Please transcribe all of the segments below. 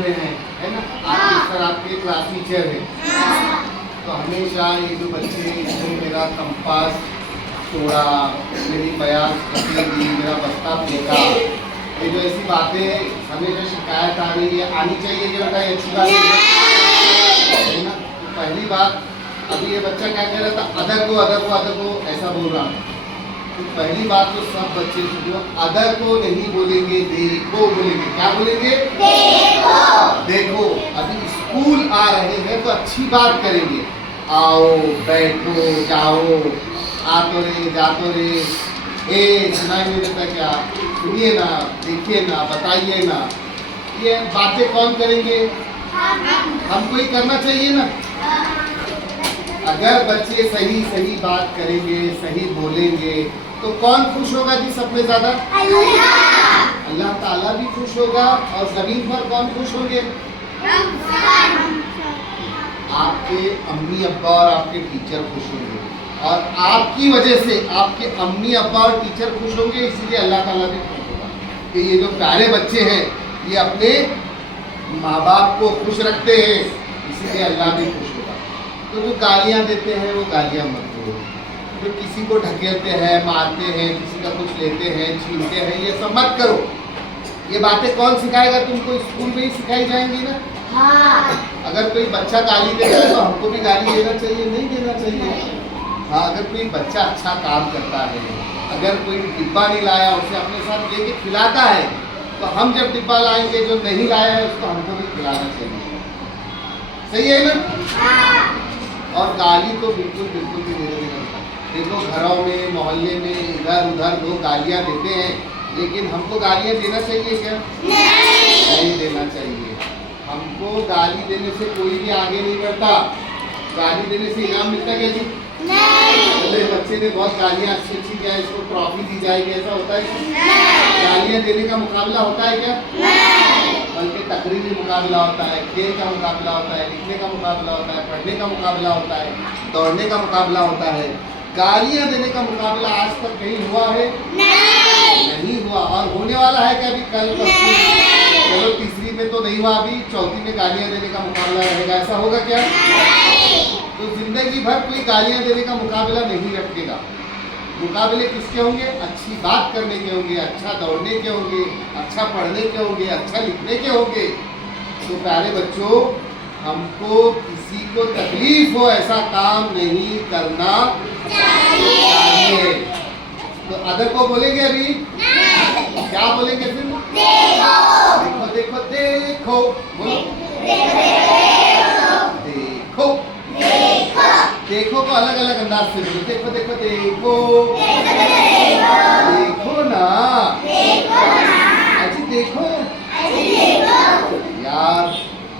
में है ना, आपके सर आपके क्लास टीचर हैं, तो हमेशा ये जो बच्चे इसने मेरा कंपास तोड़ा, मेरी बयान कटी, मेरा बस्ता फेंका, ये जो ऐसी बातें हमेशा शिकायत आ रही है, आनी चाहिए कि बेटा ये अच्छी बात है ना। तो पहली बात, अभी ये बच्चा क्या कह रहा था, अदर को ऐसा बोल रहा है। तो पहली बात तो सब बच्चे जो अदर को नहीं बोलेंगे, देखो बोलेंगे। क्या बोलेंगे? देखो। अभी स्कूल आ रहे हैं तो अच्छी बात करेंगे, आओ बैठो जाओ, आ तो रे जा तो रे, ए सुनाई नहीं देता क्या, सुनिए ना, देखिए ना, बताइए ना। ये बातें कौन करेंगे? हमको ही करना चाहिए ना। अगर बच्चे सही सही बात करेंगे, सही बोलेंगे, तो कौन खुश होगा जी सबसे ज्यादा? अल्लाह ताला भी खुश होगा। और जमीन पर कौन खुश होंगे? आपके अम्मी अब्बा और आपके टीचर खुश होंगे, और आपकी वजह से आपके अम्मी अब्बा और टीचर खुश होंगे, इसीलिए अल्लाह ताला भी खुश होगा कि ये जो प्यारे बच्चे हैं ये अपने माँ बाप को खुश रखते हैं, इसीलिए अल्लाह भी खुश होगा। तो जो गालियाँ देते हैं वो गालियाँ मत दो, जो किसी को ढकेलते हैं, मारते हैं, किसी का कुछ लेते हैं, छीनते हैं, ये सब मत करो। ये बातें कौन सिखाएगा तुमको? स्कूल में ही सिखाई जाएंगी ना। अगर कोई बच्चा गाली दे रहा है तो हमको भी गाली देना चाहिए? नहीं देना चाहिए। हाँ, अगर कोई बच्चा अच्छा काम करता है, अगर कोई डिब्बा नहीं लाया उसे अपने साथ लेके खिलाता है, तो हम जब डिब्बा लाएंगे जो नहीं लाया है उसको हमको भी खिलाना चाहिए। सही है ना? और गाली तो बिल्कुल बिल्कुल भी नहीं देना। देखो घरों में, मोहल्ले में इधर उधर लोग गालियाँ देते हैं, लेकिन हमको गालियाँ देना चाहिए क्या? नहीं देना चाहिए। हमको गाली देने से कोई भी आगे नहीं बढ़ता। गाली देने से इनाम मिलता क्या जी? नहीं। बच्चे ने बहुत गालियाँ अच्छी अच्छी क्या इसको ट्रॉफी दी जाएगी, ऐसा होता है? गालियाँ देने का मुकाबला होता है क्या? बल्कि तकरीरी मुकाबला होता है, खेल का मुकाबला होता है, लिखने का मुकाबला होता है, पढ़ने का मुकाबला होता है, दौड़ने का मुकाबला होता है। गालियाँ देने का मुकाबला आज तक कहीं हुआ है? नहीं हुआ। और होने वाला है क्या? अभी कल चलो तीसरी में तो नहीं हुआ, अभी चौथी में गालियाँ देने का मुकाबला रहेगा, ऐसा होगा क्या? तो जिंदगी भर कोई गालियाँ देने का मुकाबला नहीं रखेगा। मुकाबले किसके होंगे? अच्छी बात करने के होंगे, अच्छा दौड़ने के होंगे, अच्छा पढ़ने के होंगे, अच्छा लिखने के होंगे। तो प्यारे बच्चों, हमको किसी को तकलीफ हो ऐसा काम नहीं करना चाहिए। तो अदर को बोलेंगे अभी? क्या बोलेंगे फिर? देखो देखो देखो, बोलो देखो। देखो को अलग अलग अंदाज से बोलो। देखो देखो देखो, देखो ना, अच्छी देखो यार,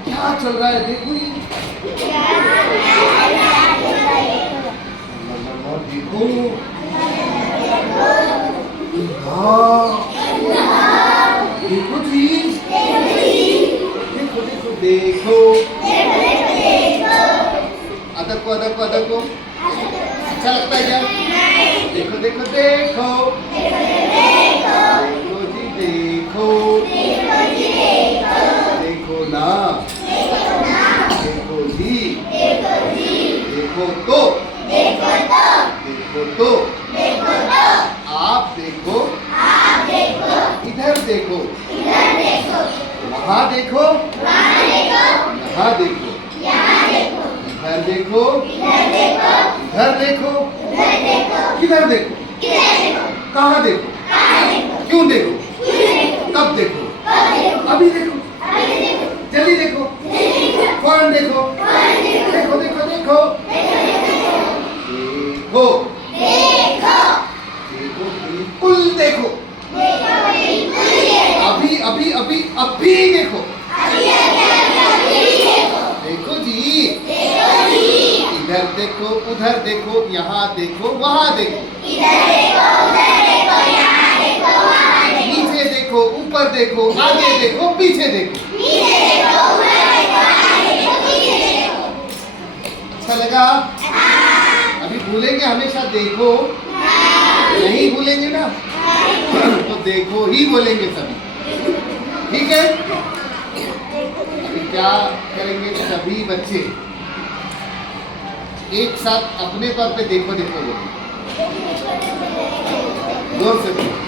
क्या चल रहा है? देखो ये देखो, देखो जी, देखो देखो देखो। अदब को अदब को अदब को अच्छा लगता है क्या? देखो देखो देखो, देखो जी देखो, देखो ना, देखो जी, देखो तो, देखो तो, आप देखो, इधर देखो, वहाँ देखो, यहाँ देखो, इधर देखो, इधर देखो, किधर देखो, कहाँ देखो, क्यों देखो, कब देखो, अभी देखो, जल्दी देखो, फौरन देखो, देखो देखो देखो, देखो, देखो बिल्कुल देखो, अभी अभी अभी अभी देखो, देखो जी, इधर देखो, उधर देखो, यहाँ देखो, वहाँ देखो, नीचे देखो, ऊपर देखो, आगे देखो, पीछे देखो। अच्छा लगा? अभी भूलेंगे हमेशा देखो? नहीं भूलेंगे ना? तो देखो ही बोलेंगे सभी, ठीक है? क्या करेंगे सभी बच्चे एक साथ अपने तौर पे देखो देखो बोलो जोर से बोलो